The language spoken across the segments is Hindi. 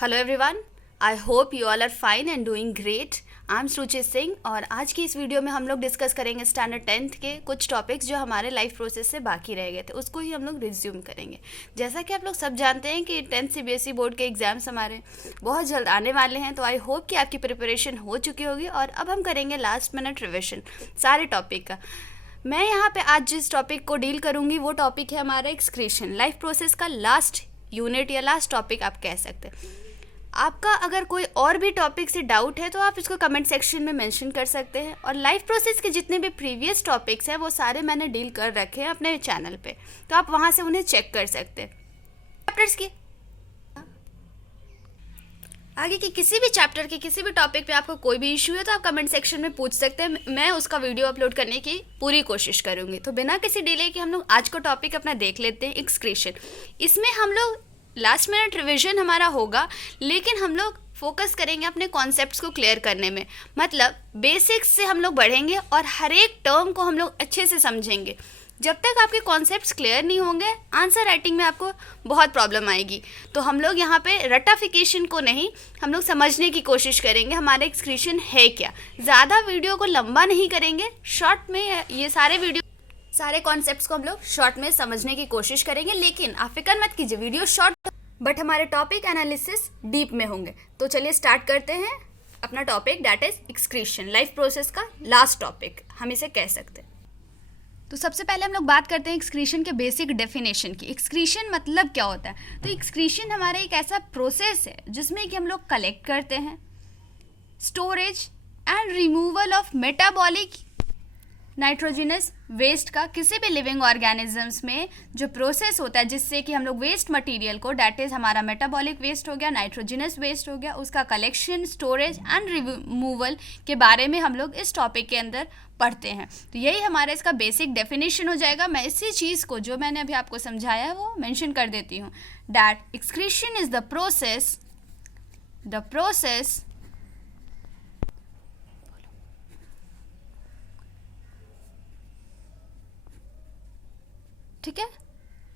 Hello everyone, I hope you all are fine and doing great. I am Suchit Singh और आज की इस वीडियो में हम लोग डिस्कस करेंगे स्टैंडर्ड 10th के कुछ टॉपिक्स जो हमारे लाइफ प्रोसेस से बाकी रह गए थे, उसको ही हम लोग रिज्यूम करेंगे। जैसा कि आप लोग सब जानते हैं कि 10th CBSE बोर्ड के एग्ज़ाम्स हमारे बहुत जल्द आने वाले हैं, तो आई होप कि आपकी प्रिपरेशन हो चुकी होगी। और अब हम करेंगे लास्ट मिनट रिविजन सारे टॉपिक का। मैं यहाँ पे आज जिस टॉपिक को डील करूँगी वो टॉपिक है हमारा एक्सक्रीशन, लाइफ प्रोसेस का लास्ट यूनिट या लास्ट टॉपिक आप कह सकते हैं। आपका अगर कोई और भी टॉपिक से डाउट है तो आप इसको कमेंट सेक्शन में मेंशन कर सकते हैं। और लाइफ प्रोसेस के जितने भी प्रीवियस टॉपिक्स हैं वो सारे मैंने डील कर रखे हैं अपने चैनल पे, तो आप वहाँ से उन्हें चेक कर सकते हैं। चैप्टर्स की आगे की किसी भी चैप्टर के किसी भी टॉपिक पे आपको कोई भी इशू है तो आप कमेंट सेक्शन में पूछ सकते हैं, मैं उसका वीडियो अपलोड करने की पूरी कोशिश करूँगी। तो बिना किसी डिले के हम लोग आज को टॉपिक अपना देख लेते हैं, एक्सक्रीशन। इसमें हम लोग लास्ट मिनट रिवीजन हमारा होगा, लेकिन हम लोग फोकस करेंगे अपने कॉन्सेप्ट्स को क्लियर करने में। मतलब बेसिक्स से हम लोग बढ़ेंगे और हर एक टर्म को हम लोग अच्छे से समझेंगे। जब तक आपके कॉन्सेप्ट्स क्लियर नहीं होंगे आंसर राइटिंग में आपको बहुत प्रॉब्लम आएगी। तो हम लोग यहाँ पे रटाफिकेशन को नहीं, हम लोग समझने की कोशिश करेंगे हमारा एक्सक्रीशन है क्या। ज़्यादा वीडियो को लंबा नहीं करेंगे, शॉर्ट में ये सारे कॉन्सेप्ट्स को हम लोग शॉर्ट में समझने की कोशिश करेंगे। लेकिन आप फिक्र मत कीजिए, वीडियो शॉर्ट बट हमारे टॉपिक एनालिसिस डीप में होंगे। तो चलिए स्टार्ट करते हैं अपना topic, that is excretion, life process का लास्ट टॉपिक हम इसे कह सकते हैं। तो सबसे पहले हम लोग बात करते हैं एक्सक्रीशन के बेसिक डेफिनेशन की। एक्सक्रीशन मतलब क्या होता है? तो एक्सक्रीशन हमारा एक ऐसा प्रोसेस है जिसमें कि हम लोग कलेक्ट करते हैं, storage and removal of metabolic nitrogenous waste का किसी भी लिविंग ऑर्गेनिजम्स में जो प्रोसेस होता है जिससे कि हम लोग वेस्ट मटेरियल को, डैट इज़ हमारा मेटाबॉलिक वेस्ट हो गया, नाइट्रोजनस वेस्ट हो गया, उसका कलेक्शन, स्टोरेज एंड रिमूवल के बारे में हम लोग इस टॉपिक के अंदर पढ़ते हैं। तो यही हमारा इसका बेसिक डेफिनेशन हो जाएगा। मैं इसी चीज़ को जो मैंने अभी आपको समझाया है वो मेंशन कर देती हूँ, that excretion is the process ठीक है,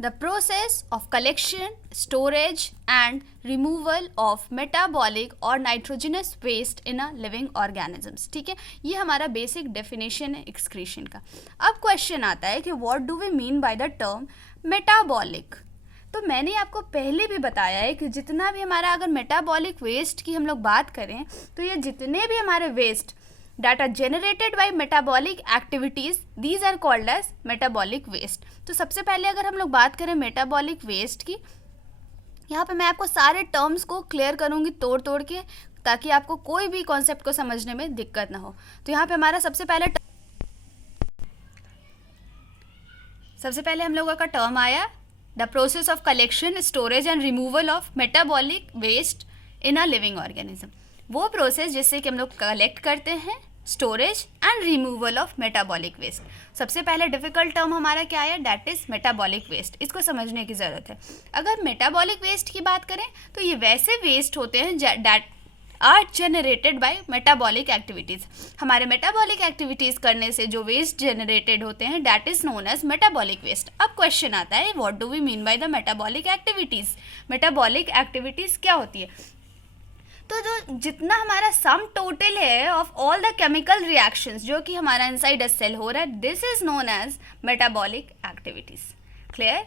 the process of collection, storage and removal of metabolic और nitrogenous waste in a living organisms. ठीक है, ये हमारा बेसिक डेफिनेशन है एक्सक्रीशन का। अब क्वेश्चन आता है कि what do we mean by the term metabolic. तो मैंने आपको पहले भी बताया है कि जितना भी हमारा अगर मेटाबॉलिक वेस्ट की हम लोग बात करें तो ये जितने भी हमारे waste that are generated by metabolic activities, these are called as metabolic waste। तो सबसे पहले अगर हम लोग बात करें metabolic waste की, यहाँ पे मैं आपको सारे टर्म्स को क्लियर करूँगी तोड़ तोड़ के, ताकि आपको कोई भी कॉन्सेप्ट को समझने में दिक्कत ना हो। तो यहाँ पे हमारा सबसे पहले हम लोगों का टर्म आया the process of collection, storage and removal of metabolic waste in a living organism. वो प्रोसेस जिससे कि हम लोग कलेक्ट करते हैं, storage and removal of metabolic waste. सबसे पहले डिफिकल्ट टर्म हमारा क्या है, दैट इज मेटाबॉलिक वेस्ट। इसको समझने की ज़रूरत है। अगर मेटाबॉलिक वेस्ट की बात करें तो ये वैसे वेस्ट होते हैं that are generated by metabolic activities. हमारे मेटाबॉलिक एक्टिविटीज़ करने से जो वेस्ट जनरेटेड होते हैं that is known as metabolic waste. अब क्वेश्चन आता है what do we mean by the metabolic activities. Metabolic activities क्या होती है? तो जो जितना हमारा सम टोटल है of all the chemical reactions जो कि हमारा इनसाइड अ सेल हो रहा है, this is known as metabolic activities. Clear?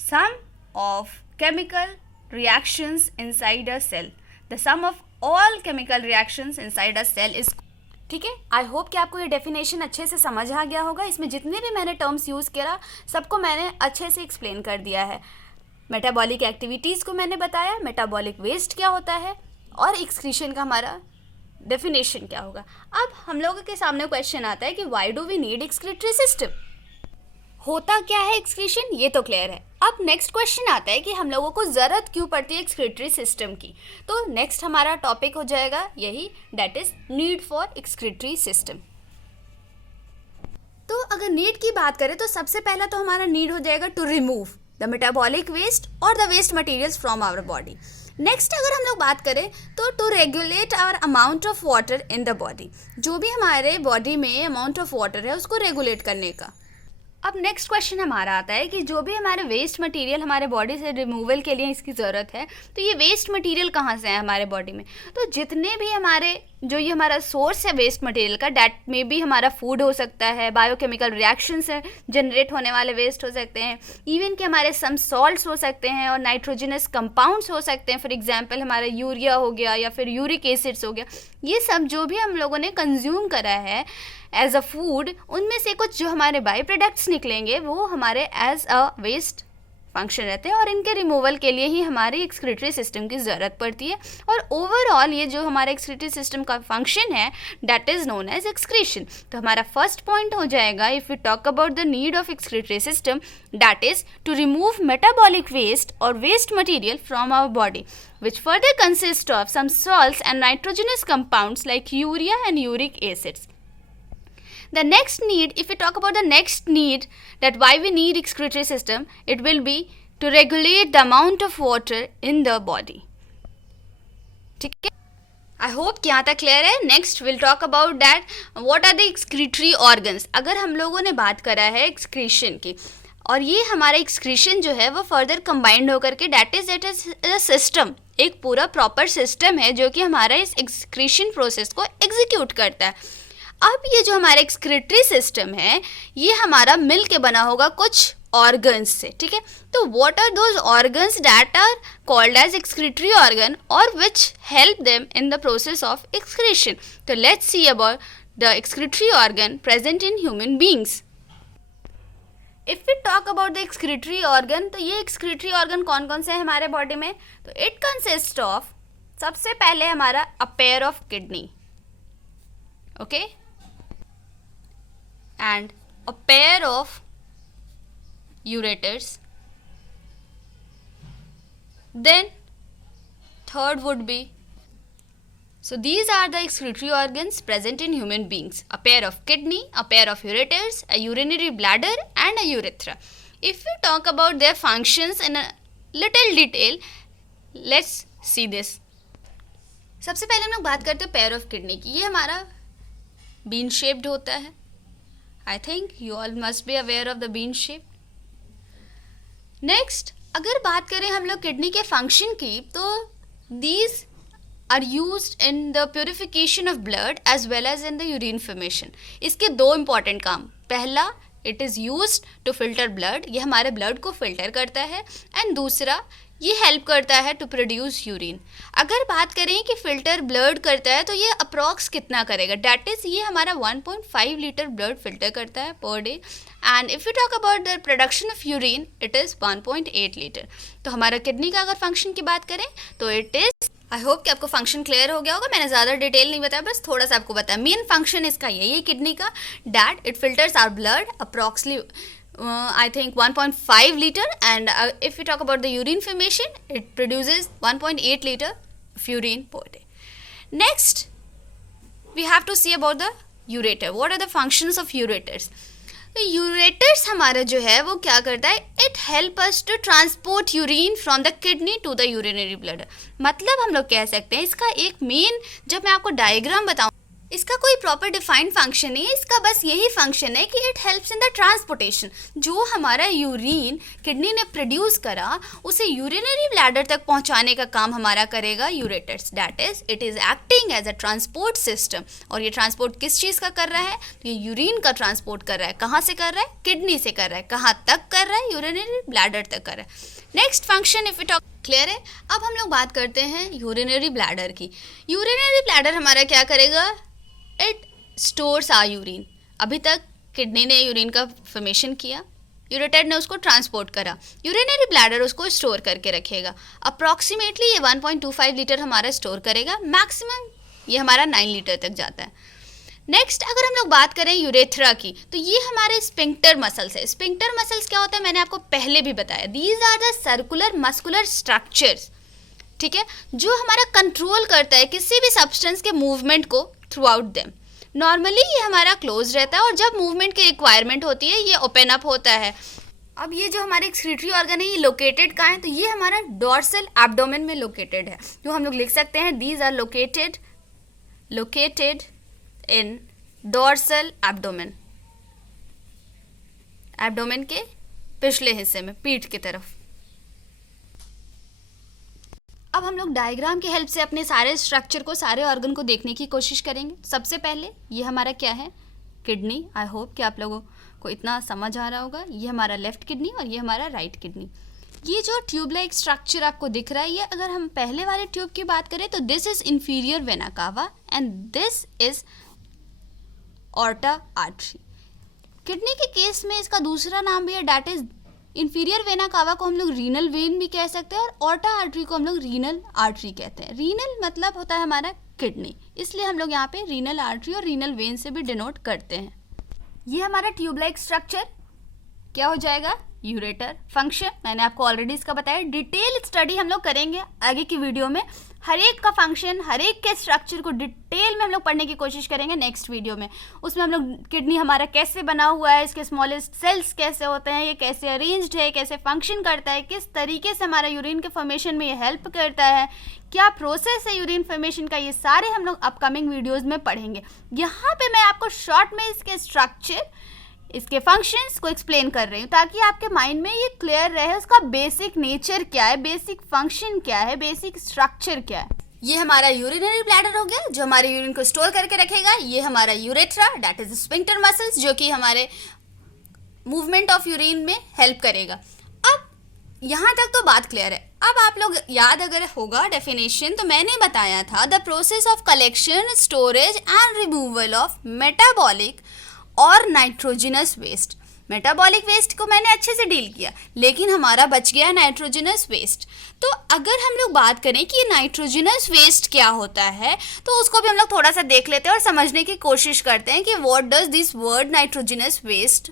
Sum of chemical reactions inside a cell, the sum of all chemical reactions inside a cell is. ठीक है, आई होप कि आपको ये डेफिनेशन अच्छे से समझ आ गया होगा। इसमें जितने भी मैंने टर्म्स यूज़ किया सबको मैंने अच्छे से एक्सप्लेन कर दिया है। मेटाबॉलिक एक्टिविटीज़ को मैंने बताया, मेटाबॉलिक वेस्ट क्या होता है और एक्सक्रीशन का हमारा डेफिनेशन क्या होगा। अब हम लोगों के सामने क्वेश्चन आता है कि why do we need excretory system. होता क्या है एक्सक्रीशन, ये तो क्लियर है। अब नेक्स्ट क्वेश्चन आता है कि हम लोगों को ज़रूरत क्यों पड़ती है एक्सक्रीटरी सिस्टम की। तो नेक्स्ट हमारा टॉपिक हो जाएगा यही, that is need for excretory system. तो अगर नीड की बात करें तो सबसे पहला तो हमारा नीड हो जाएगा to remove the metabolic waste और the waste materials from our body. Next अगर हम लोग बात करें तो to regulate our amount of water in the body, जो भी हमारे बॉडी में अमाउंट ऑफ वाटर है उसको रेगुलेट करने का। अब नेक्स्ट क्वेश्चन हमारा आता है कि जो भी हमारे वेस्ट मटेरियल हमारे बॉडी से रिमूवल के लिए इसकी ज़रूरत है, तो ये वेस्ट मटेरियल कहाँ से है हमारे बॉडी में? तो जितने भी हमारे जो ये हमारा सोर्स है वेस्ट मटेरियल का, डैट में भी हमारा फूड हो सकता है, बायोकेमिकल रिएक्शन से जनरेट होने वाले वेस्ट हो सकते हैं, इवन कि हमारे सम सॉल्ट्स हो सकते हैं और नाइट्रोजनस कंपाउंड्स हो सकते हैं। फॉर एग्जांपल हमारा यूरिया हो गया या फिर यूरिक एसिड्स हो गया। ये सब जो भी हम लोगों ने कंज्यूम करा है एज अ फूड, उनमें से कुछ जो हमारे बाई प्रोडक्ट्स निकलेंगे वो हमारे एज अ वेस्ट फंक्शन रहते हैं और इनके रिमूवल के लिए ही हमारी एक्सक्रीटरी सिस्टम की ज़रूरत पड़ती है। और ओवरऑल ये जो हमारा एक्सक्रीटरी सिस्टम का फंक्शन है that is known as excretion. तो हमारा फर्स्ट पॉइंट हो जाएगा, if we talk about the need of excretory system, that is to remove metabolic waste और waste material from our body which further consist of some salts and nitrogenous compounds like urea and uric acids. The next need, if we talk about the next need, that why we need excretory system, it will be to regulate the amount of water in the body. ठीक है, आई होप कि यहाँ तक क्लियर है। Next will talk about that what are the excretory organs. अगर हम लोगों ने बात करा है एक्सक्रीशन की, और ये हमारा एक्सक्रीशन जो है वो फर्दर कंबाइंड होकर के इट इज़ अ सिस्टम, एक पूरा प्रॉपर सिस्टम है जो कि हमारा इस एक्सक्रीशन प्रोसेस को एग्जीक्यूट करता है। अब ये जो हमारा एक्सक्रीटरी सिस्टम है ये हमारा मिल के बना होगा कुछ ऑर्गन्स से, ठीक है। तो what are those organs that are called as excretory organ और which help them in the process of excretion. तो let's see about the excretory organ present in human beings. If we talk about the excretory organ, तो ये एक्सक्रीटरी ऑर्गन कौन कौन से हैं हमारे बॉडी में? तो इट कंसिस्ट ऑफ, सबसे पहले हमारा a pair of kidney, okay, and a pair of ureters, then third would be, so these are the excretory organs present in human beings: a pair of kidney, a pair of ureters, a urinary bladder and a urethra. If we talk about their functions in a little detail, let's see this. सबसे पहले हम लोग बात करते हैं पेयर ऑफ किडनी की। ये हमारा बीन शेप्ड होता है। I think you all must be aware of the bean shape. Next, अगर बात करें हम लोग किडनी के फंक्शन की, तो these are used in the purification of blood as well as in the urine formation. इसके दो इंपॉर्टेंट काम, पहला it is used to filter blood, ये हमारे ब्लड को फिल्टर करता है, एंड दूसरा ये हेल्प करता है टू प्रोड्यूस यूरिन। अगर बात करें कि फ़िल्टर ब्लड करता है तो ये अप्रॉक्स कितना करेगा, डैट इज़ ये हमारा 1.5 लीटर ब्लड फिल्टर करता है per day. And if you talk about the production of urine, it is 1.8 litre. तो हमारा किडनी का अगर फंक्शन की बात करें तो इट इज़, आई होप कि आपको फंक्शन क्लियर हो गया होगा। मैंने ज़्यादा डिटेल नहीं बताया, बस थोड़ा सा आपको बताया। मेन फंक्शन इसका यही है किडनी का, that it filters our blood approximately I think 1.5 liter, and if we talk about the urine formation, it produces 1.8 liter of urine per day. Next, we have to see about the ureter. What are the functions of ureters? तो यूरेटर्स हमारा जो है वो क्या करता है, it help us to transport urine from the kidney to the urinary bladder. मतलब हम लोग कह सकते हैं इसका एक मेन, जब मैं आपको डायग्राम बताऊँ, इसका कोई प्रॉपर डिफाइंड फंक्शन नहीं है, इसका बस यही फंक्शन है कि it helps in the transportation. जो हमारा यूरिन किडनी ने प्रोड्यूस करा उसे यूरिनरी ब्लैडर तक पहुंचाने का काम हमारा करेगा ureters, that is it is acting as a transport system. और ये ट्रांसपोर्ट किस चीज़ का कर रहा है? तो ये यूरिन का ट्रांसपोर्ट कर रहा है। कहाँ से कर रहा है? किडनी से कर रहा है। कहाँ तक कर रहा है? यूरिनरी ब्लैडर तक कर रहा है। Next function, if we talk, clear है? अब हम लोग बात करते हैं यूरिनरी ब्लैडर की। यूरिनरी ब्लैडर हमारा क्या करेगा? It stores a urine. अभी तक किडनी ने यूरिन का फॉर्मेशन किया, यूरेटर ने उसको ट्रांसपोर्ट करा, यूरिनरी ब्लैडर उसको स्टोर करके रखेगा। अप्रॉक्सीमेटली ये 1.25 लीटर हमारा स्टोर करेगा, मैक्सिमम ये हमारा 9 लीटर तक जाता है। नेक्स्ट, अगर हम लोग बात करें यूरेथ्रा की, तो ये हमारे स्पिंक्टर मसल्स है। स्पिंक्टर मसल्स क्या होता है मैंने आपको पहले भी बताया, these are the circular muscular structures, ठीक है, जो हमारा कंट्रोल करता है किसी भी सब्सटेंस के मूवमेंट को थ्रू आउट देम। नॉर्मली ये हमारा क्लोज रहता है और जब मूवमेंट की रिक्वायरमेंट होती है ये ओपन अप होता है। अब ये जो हमारे एक्सक्रीटरी ऑर्गन है ये लोकेटेड कहाँ है? तो ये हमारा डोर्सल एब्डोमेन में लोकेटेड है, जो हम लोग लिख सकते हैं these are located in dorsal abdomen. Abdomen के पिछले हिस्से में, पीठ की तरफ। अब हम लोग डायग्राम की हेल्प से अपने सारे स्ट्रक्चर को, सारे ऑर्गन को देखने की कोशिश करेंगे। सबसे पहले ये हमारा क्या है, किडनी। आई होप कि आप लोगों को इतना समझ आ रहा होगा। ये हमारा लेफ्ट किडनी और ये हमारा राइट किडनी। ये जो ट्यूब लाइक स्ट्रक्चर आपको दिख रहा है, ये अगर हम पहले वाले ट्यूब की बात करें तो this is inferior vena cava and this is aorta artery. Kidney के केस में इसका दूसरा नाम भी है, that is inferior vena cava को हम लोग रीनल वेन भी कह सकते हैं और ऑर्टा आर्टरी को हम लोग रीनल आर्टरी कहते हैं। रीनल मतलब होता है हमारा किडनी, इसलिए हम लोग यहाँ पे रीनल आर्टरी और रीनल वेन से भी डिनोट करते हैं। ये हमारा ट्यूब लाइक स्ट्रक्चर क्या हो जाएगा, यूरेटर। फंक्शन मैंने आपको ऑलरेडी इसका बताया, डिटेल स्टडी हम लोग करेंगे आगे की वीडियो में। हर एक का फंक्शन, हर एक के स्ट्रक्चर को डिटेल में हम लोग पढ़ने की कोशिश करेंगे नेक्स्ट वीडियो में। उसमें हम लोग किडनी हमारा कैसे बना हुआ है, इसके स्मॉलेस्ट सेल्स कैसे होते हैं, ये कैसे अरेंज्ड है, कैसे फंक्शन करता है, किस तरीके से हमारा यूरिन के फॉर्मेशन में ये हेल्प करता है, क्या प्रोसेस है यूरिन फॉर्मेशन का, ये सारे हम लोग अपकमिंग वीडियोज़ में पढ़ेंगे। यहाँ पर मैं आपको शॉर्ट में इसके स्ट्रक्चर, इसके फंक्शंस को एक्सप्लेन कर रही हूँ ताकि आपके माइंड में ये क्लियर रहे उसका बेसिक नेचर क्या है, बेसिक फंक्शन क्या है, बेसिक स्ट्रक्चर क्या है। ये हमारा यूरिनरी ब्लैडर हो गया जो हमारे यूरिन को स्टोर करके रखेगा। ये हमारा urethra that is sphincter muscles जो कि हमारे मूवमेंट ऑफ यूरिन में हेल्प करेगा। अब यहाँ तक तो बात क्लियर है। अब आप लोग याद अगर होगा डेफिनेशन, तो मैंने बताया था the process of collection, storage and removal of metabolic और नाइट्रोजनस वेस्ट। मेटाबॉलिक वेस्ट को मैंने अच्छे से डील किया, लेकिन हमारा बच गया नाइट्रोजनस वेस्ट। तो अगर हम लोग बात करें कि नाइट्रोजनस वेस्ट क्या होता है, तो उसको भी हम लोग थोड़ा सा देख लेते हैं और समझने की कोशिश करते हैं कि what does this word nitrogenous waste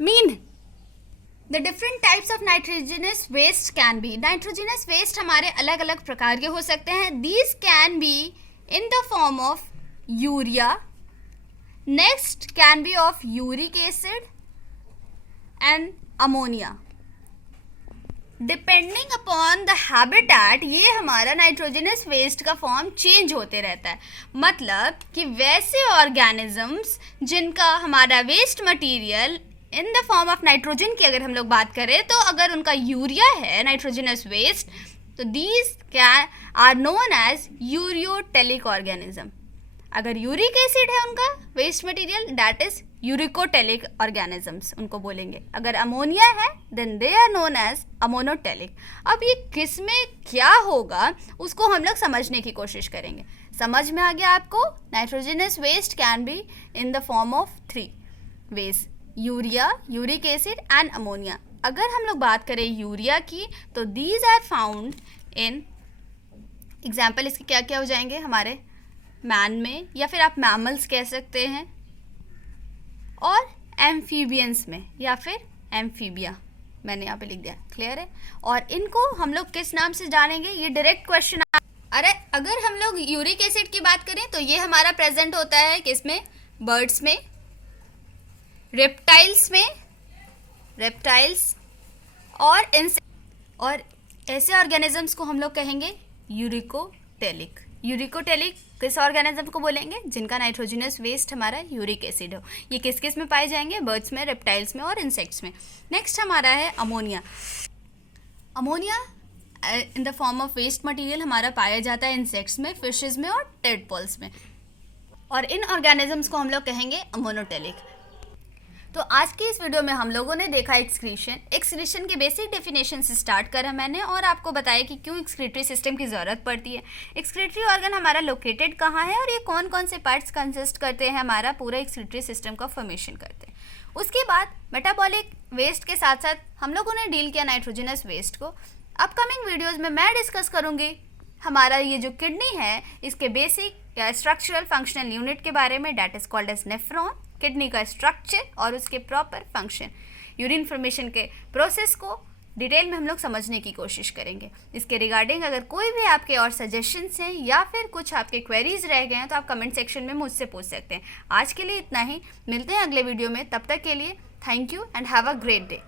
mean. The different types of nitrogenous waste can be. Nitrogenous waste हमारे अलग अलग प्रकार के हो सकते हैं। These can be in the form of urea, next can be of uric acid and ammonia depending upon the habitat। ये हमारा नाइट्रोजनस वेस्ट का फॉर्म चेंज होते रहता है। मतलब कि वैसे ऑर्गेनिजम्स जिनका हमारा waste material in the form of nitrogen की अगर हम लोग बात करें, तो अगर उनका यूरिया है नाइट्रोजनस वेस्ट, तो these can are known as ureotelic organism. अगर यूरिक एसिड है उनका waste material, that is uricotelic organisms उनको बोलेंगे। अगर अमोनिया है then they are known as ammonotelic. अब ये किस में क्या होगा उसको हम लोग समझने की कोशिश करेंगे। समझ में आ गया आपको? Nitrogenous waste can be in the form of 3 ways, urea, uric acid and ammonia. अगर हम लोग बात करें यूरिया की, तो these are found in example, इसके क्या क्या हो जाएंगे, हमारे मैन में, या फिर आप मैमल्स कह सकते हैं, और एम्फीबियंस में, या फिर एम्फीबिया मैंने यहाँ पे लिख दिया, क्लियर है। और इनको हम लोग किस नाम से जानेंगे, ये डायरेक्ट क्वेश्चन। अरे अगर हम लोग यूरिक एसिड की बात करें तो ये हमारा प्रेजेंट होता है किसमें, बर्ड्स में, रेप्टाइल्स में, रेप्टाइल्स और इंसेक्ट। और ऐसे ऑर्गेनिजम्स को हम लोग कहेंगे यूरिकोटेलिक। यूरिकोटेलिक किस ऑर्गेनिज्म को बोलेंगे, जिनका नाइट्रोजनस वेस्ट हमारा यूरिक एसिड हो। ये किस किस में पाए जाएंगे, बर्ड्स में, रेप्टाइल्स में और इंसेक्ट्स में। नेक्स्ट हमारा है ammonia. Ammonia in the form of waste material हमारा पाया जाता है इंसेक्ट्स में, फिशेज में और टेडपोल्स में। और इन ऑर्गेनिजम्स को हम लोग कहेंगे अमोनोटेलिक। तो आज की इस वीडियो में हम लोगों ने देखा एक्सक्रीशन के बेसिक डेफिनेशन से स्टार्ट करा मैंने, और आपको बताया कि क्यों एक्सक्रीटरी सिस्टम की ज़रूरत पड़ती है, एक्सक्रीटरी ऑर्गन हमारा लोकेटेड कहाँ है, और ये कौन कौन से पार्ट्स कंसिस्ट करते हैं हमारा पूरा एक्सक्रीटरी सिस्टम का फॉर्मेशन करते हैं। उसके बाद मेटाबॉलिक वेस्ट के साथ साथ हम लोगों ने डील किया नाइट्रोजनस वेस्ट को। अपकमिंग वीडियोज़ में मैं डिस्कस करूँगी हमारा ये जो किडनी है इसके बेसिक या स्ट्रक्चरल फंक्शनल यूनिट के बारे में, that is called as nephron, kidney का स्ट्रक्चर और उसके प्रॉपर फंक्शन, यूरिन फॉर्मेशन के प्रोसेस को डिटेल में हम लोग समझने की कोशिश करेंगे। इसके रिगार्डिंग अगर कोई भी आपके और सजेशंस हैं या फिर कुछ आपके क्वेरीज रह गए हैं तो आप कमेंट सेक्शन में मुझसे पूछ सकते हैं। आज के लिए इतना ही, मिलते हैं अगले वीडियो में, तब तक के लिए thank you and have a great day.